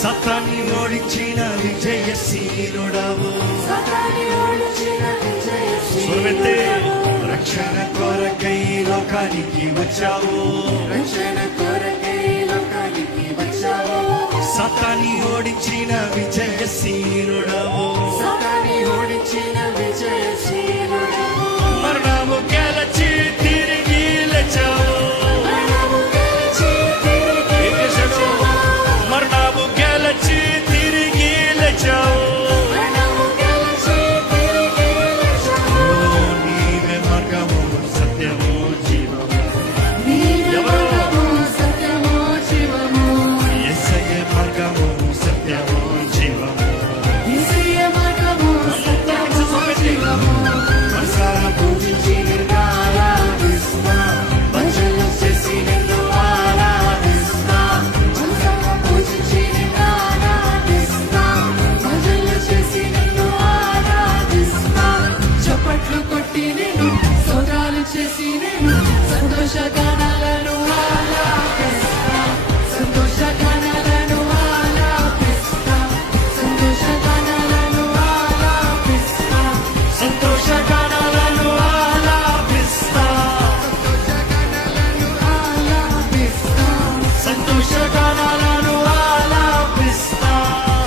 సతాన్ని ఓడించిన విజయశీలుడవు. స్వరమెత్తే రక్షణ కొరకై లోకానికి వచ్చావు. సతాన్ని ఓడించిన విజయశీలుడవు. మరణము గెలచి తిరిగి లేచావు. మరణము గెలచి తిరిగి లేచావు. నీవే మార్గము సత్యము జీవము. యేసయ్యే మార్గము సత్యము జీవము. మనసారా పూజించి నిన్ను ఆరాధిస్తా. భజనలు చేసి నిన్ను ఆరాధిస్తా. చప్పట్లు కొట్టి నేను సోదాలు చేసి నేను సంతోషగానాలను ఆలాపిస్తా. సంతోషగానాలను ఆలాపిస్తా. సంతోషగానాలను ఆలాపిస్తా. సంతోషగానాలను ఆలాపిస్తా. సంతోషగానాలను ఆలాపిస్తా. సంతోషగానాలను ఆలాపిస్తా.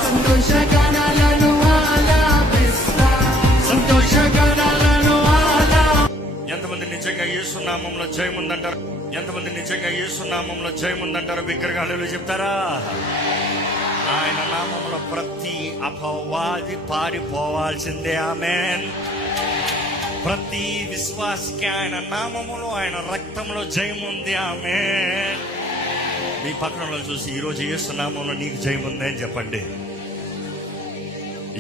సంతోషగానాలను ఆలాపిస్తా. సంతోషగానాలను ఆలా. ఎంతమంది నిజంగా యేసు నామములో జయముందంటారు? ఎంతమంది నిజంగా యేసు నామములో జయముందంటారు? బిగ్గరగా హల్లెలూయా చెప్తారా? ఆయన నామములో ప్రతి అపవాది పారిపోవాల్సిందే. ఆమేన్. ప్రతి విశ్వాసికి ఆయన నామములో ఆయన రక్తంలో జయముంది. ఆమేన్. మీ పక్కన చూసి ఈరోజు యేసు నామములో నీకు జయముంది అని చెప్పండి.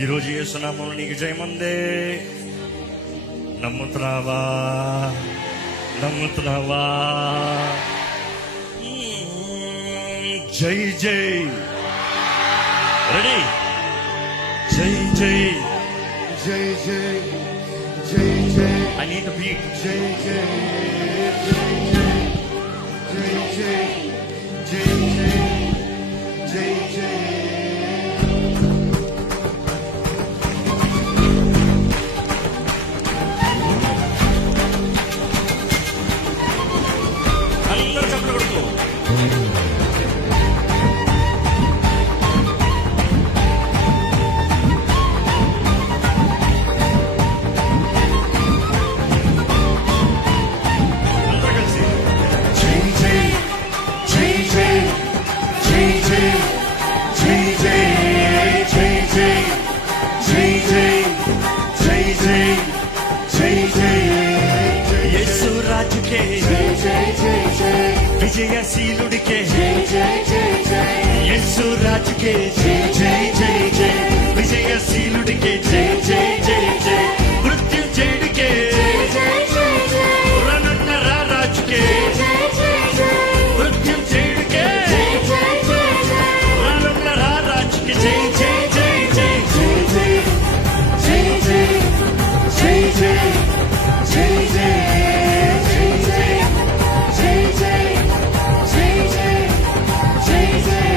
ఈరోజు యేసు నామములో నీకు జయముంది. నమ్ముతున్నావా? నమ్ముతున్నావా? జై జై. రెడీ? జై జై. జై జై జై జై I need the beat. జై జై జై జై జై జై జై జై జై. అందరూ చప్పట్లు కొడుతూ. అందరూ కలిసి జై జై జై జై జై జై జై జై జై జై జై జై జై జై జై జై. యేసు రాజుకే, జై జై జై జై విజయశీలుడికే, జై జై జై జై యేసు రాజుకే జై జై జై జై, విజయశీలుడికే జై జై జై జై, మృత్యుంజయుడికే పురాణన్న రాజుకే మృత్యుంజయుడికే పురాణన్న రాజుకే జై జై జై జై. జై జై జై జై జై జై జై జై జై జై జై జై జై.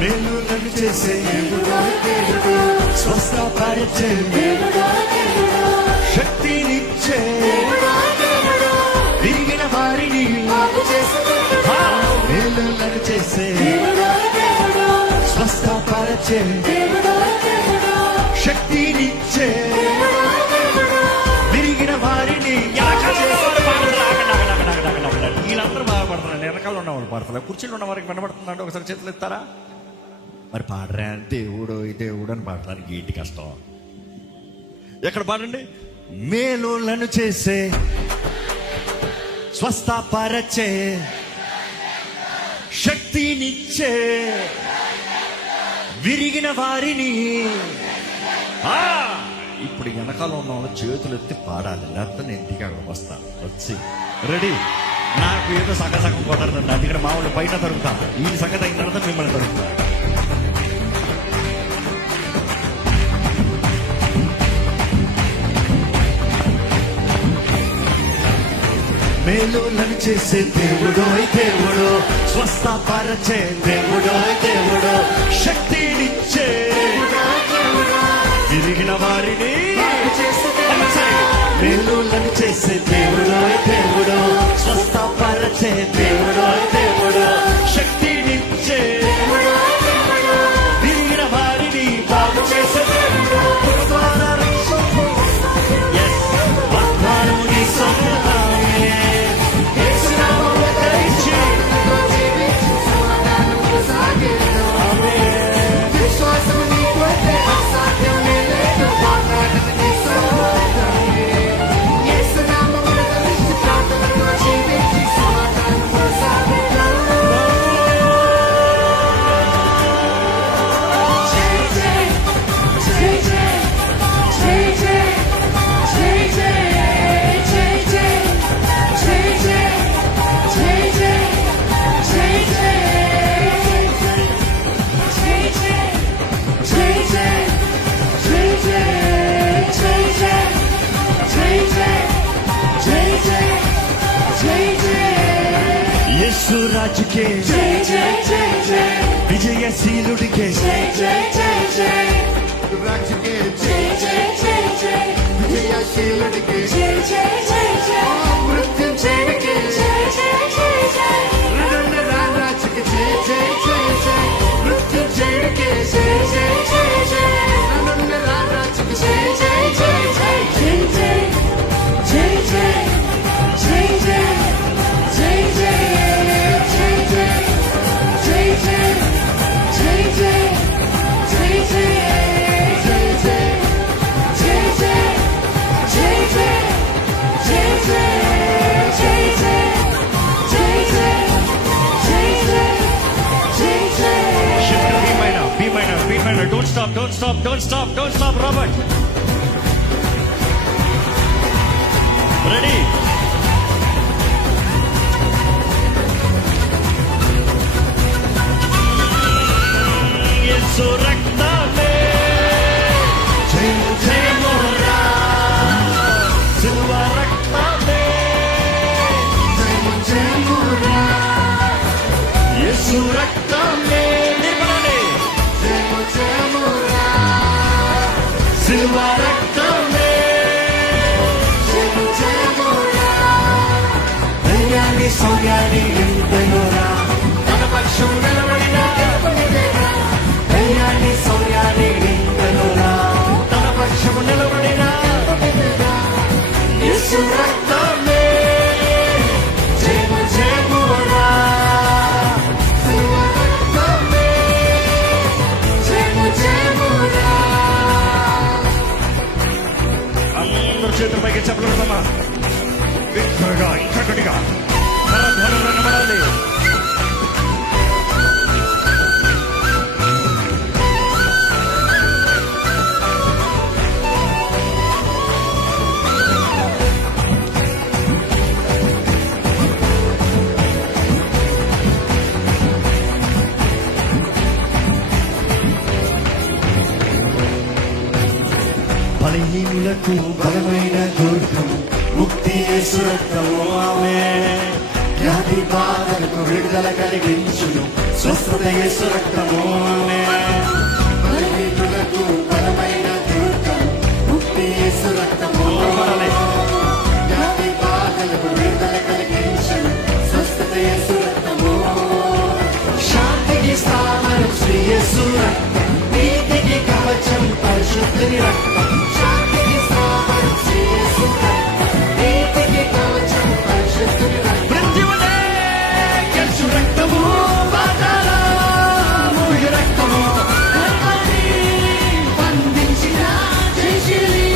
మేలులను చేసే దేవుడో దేవుడో స్వస్థపరిచే దేవుడో దేవుడో శక్తినిచ్చే దేవుడో దేవుడో విరిగిన వారిని బాగు చేసే దేవుడో మేలులను చేసే దేవుడో దేవుడో స్వస్థపరిచే దేవుడో దేవుడో శక్తినిచ్చే దేవుడో దేవుడో విరిగిన వారిని వీళ్ళందరూ బాధపడుతున్నారు. వెనకాల ఉన్నవాళ్ళు పాడుతున్నారు, కుర్చీలో ఉన్న వారికి వినబడుతుందంటే ఒకసారి చేతులు ఎత్తారా? మరి పాడరా దేవుడు ఈ దేవుడు అని పాడటానికి ఏంటి కష్టం? ఎక్కడ పాడండి. మేలులను చేసే స్వస్థపరచే శక్తినిచ్చే విరిగిన వారిని. ఇప్పుడు వెనకాల ఉన్న వాళ్ళు చేతులు ఎత్తి పాడాలి, లేకపోతే నేను ఇంటికి అక్కడ వస్తాను. వచ్చి రెడీ. నాకు ఏదో సగం సగం కొట్టదండి, అందుకని మా వాళ్ళు బయట దొరుకుతా. ఈ సంగతి అయిన తర్వాత మిమ్మల్ని దొరుకుతా. మేలులను చేసే దేవుడో దేవుడు స్వస్థపరచే దేవుడో దేవుడు శక్తినిచ్చే విరిగిన వారిని మేలులను చేసే దేవుడో దేవుడు స్వస్థపరచే దేవుడో దేవుడు శక్తినిచ్చే విరిగిన వారిని బాగు చేసే దేవుడు. Yes. వాగ్దానము నీ సొంతమే. యేసునామములో ధరించి. విశ్వాసం నీకుంటే అసాధ్యం లేదు. వాగ్దానం నీ సొంతమే. యేసు నామములో ధరించి ప్రార్థనతో జీవించి సమాధానంతో సాగిద్దాం. జై జై జై జై జై జై జై జై జై జై జై జై జై జై యేసు రాజుకే విజయశీలుడికే Don't stop, don't stop, don't stop, don't stop, Robert. Ready? Yesu raktame jemu jemura silva raktame jemu jemura Yesu raktame nirmanane jemu jemura silva raktame jemu jemura dayani soyani intanora tana paksham nilavadina దయ్యాన్ని సౌర్యాన్ని ఇంకనురా తన పక్షము నిలబడిన యేసు రక్తమే జయము జయమురా శిలువ రక్తమే జయము జయమురా. అందరూ చేతుల పైకి చెప్పగలుగుతామా? ఇంకా గట్టిగా కరధ్వనులు వినబడాలి. బలహీనులకు బలమైన దుర్గం ముక్తి యేసు రక్తము. ఆమేన్. వ్యాధి బాధలకు విడుదల కలిగించును స్వస్థత యేసు రక్తము బలహీనులకు బలమైన దుర్గం ముక్తి యేసు రక్తము వ్యాధి బాధలకు విడుదల కలిగించును స్వస్థత యేసు రక్తము శాంతికి స్థానం శ్రీ యేసు రక్తం నీతికి కవచం పరిశుద్ధుని రక్తం శాంతికి స్థానం శ్రీ యేసు రక్తం నీతికి కవచం పరిశుద్ధుని రక్తం మృత్యువునే యేసు రక్తము పాతాళము రక్తము ధర్మాన్ని బంధించిన జయశీలి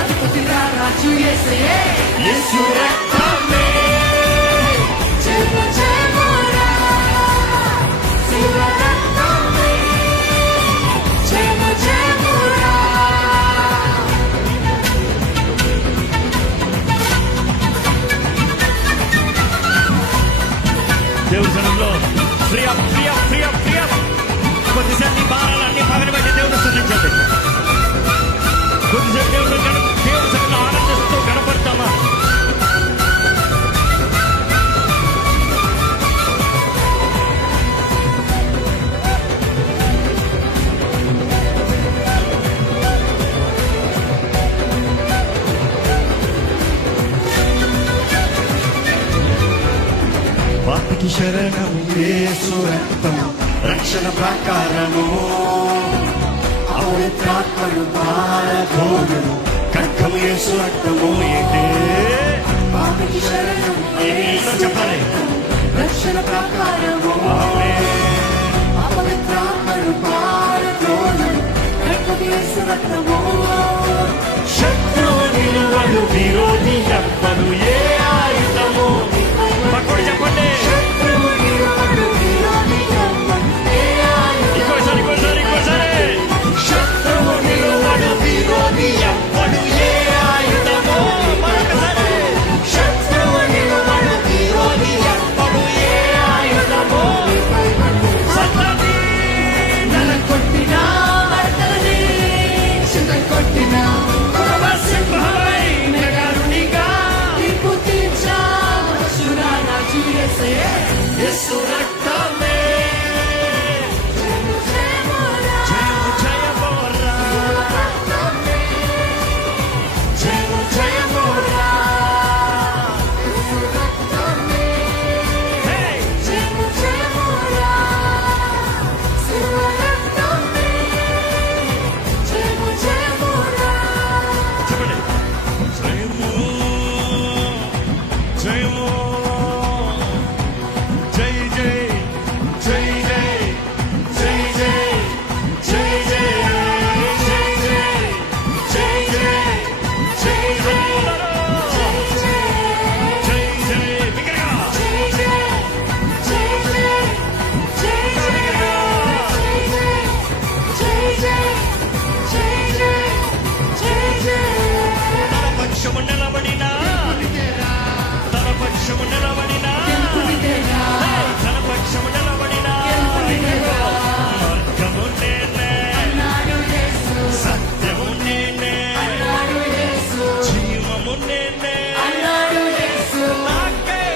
అధిపతి రాజు యేసయ్యే యేసు రక్తమే జయ జయమురా శివ రక్తమే జయ జయమురా దేవుని సన్నిధిలో ప్రియ ప్రియ ప్రియ ప్రియ కొద్దిసేపు నీ భారాలన్నీ పగల పెట్టి దేవుని సన్నిధించండి. కొద్దిసేపు దేవుని సన్నిధిలో ఆనందిస్తూ గణపడతామా? పాపికి శరణం యేసు రక్తం రక్షణ ప్రాకారము అపవిత్రాత్మను పారదోలును ఖడ్గము యేసు రక్తము ఏంటే పాపికి శరణం యేసు చెప్పాలి. రక్తం రక్షణ ప్రాకారము అపవిత్రాత్మను పారదోలును ఖడ్గము యేసు రక్తము శత్రువు నిలువడు విరోధి ఎవ్వడు ఏ ఆయుధము పక్కడు చెప్పండి. ఇంకోసారి శత్రువు నిలువడు విరోధి ఎవ్వడు ఏ ఆయుధము మరొకసారి శత్రువు నిలువడు విరోధి ఎవ్వడు ఏ ఆయుధము సత్తాన్ని కొట్టినా భర్తలని కొట్టినా సింహమై మెగారునిగా తీర్పు తీర్చా రాజు యేసయ్యే యేసు రక్తమే జయము జయమోరా జయము జయమురా హే జయము జయమురా శివ రక్తమే జయము జయమురా చెప్పండి. జయము జయము జై జై జై జై జై జై జై జై జై జై జై జై జై జై జై బిగ్గరగా తన పక్షము నిలబడినా తన పక్షము నిలబడినా తన పక్షము నిలబడినా మార్గము నేనే సత్యము నేనే జీవము నేనే నాకై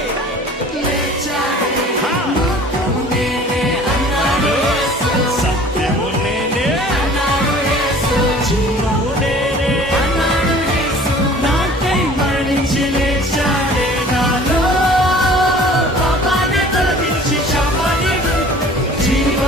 సత్యము నేనే జీవము నేనే నాకై మరణించి లేచాడే నాలో పాపాన్ని తొలగించి శాపాన్ని జీవ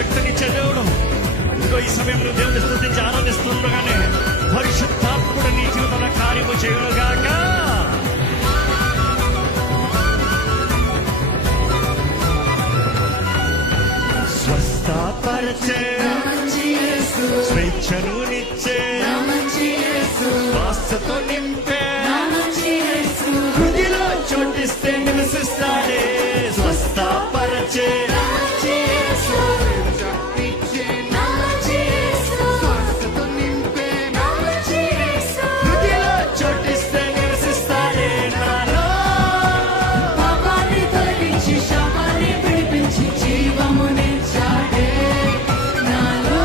శక్తినిచ్చే దేవుడు. ఇదిగో ఈ సమయం నువ్వు దేవుని స్తుతించి ఆనందిస్తుండగానే పరిశుద్ధాత్ముడు నీ జీవితంలో కార్యము చేయనుగాక. స్వస్థపరిచే స్వేచ్ఛను నిచ్చే స్వాస్థతో నింపే హృదిలో చోటిస్తే నివసిస్తాడే. స్వస్థపరిచే స్వాస్థతో నింపే హృదిలో చోటిస్తే నివసిస్తాడే. నాలో పాపాన్ని తొలగించి శాపాన్ని విడిపించి జీవమునిచ్చాడే. నాలో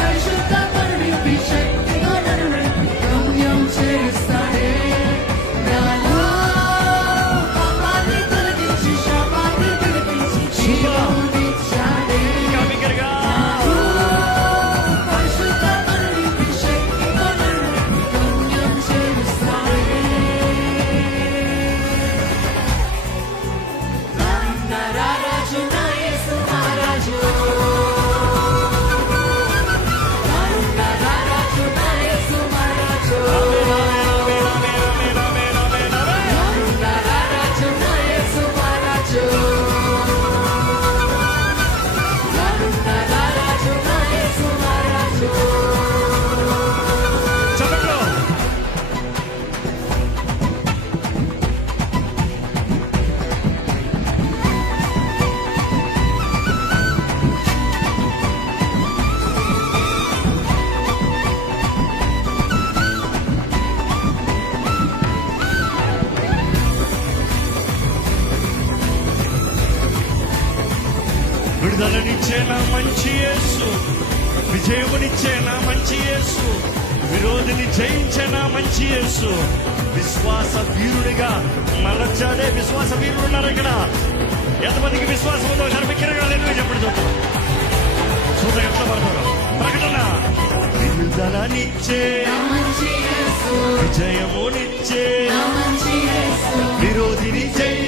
పరిశుద్ధాత్మను నింపి శక్తితో నన్ను నడిపి గమ్యం చేరుస్తాడే. నాలో పాపాన్ని తొలగించి శాపాన్ని విడిపించి జీవమునిచ్చాడే. ఇంకా బిగ్గరగా పరిశుద్ధాత్మను నింపి శక్తితో నన్ను నడిపి గమ్యం చేరుస్తాడే. రారాజు నా యేసు మహారాజు, రారాజు నా యేసు మహారాజు, రారాజు నా యేసు మహారాజు, రారాజు నా యేసు మహారాజు. చప్పట్లో విడుదలనిచ్చే నా మంచి యేసు, విజయమునిచ్చే నా మంచి యేసు, విరోధిని జయించే నా మంచి యేసు, విశ్వాస వీరుడిగా మలచాడే విశ్వాస వీరుడు ఉన్నారు ఇక్కడ. ఎంతమందికి విశ్వాసం ఉందో ఒకసారి బిగ్గరగా లేదు చెప్పండి చూద్దాం. చూద్దాం ఎట్లా పడతారో. ప్రకటన విడుదలనిచ్చే నా మంచి యేసు, విజయమునిచ్చే నా మంచి యేసు, విరోధిని జయించే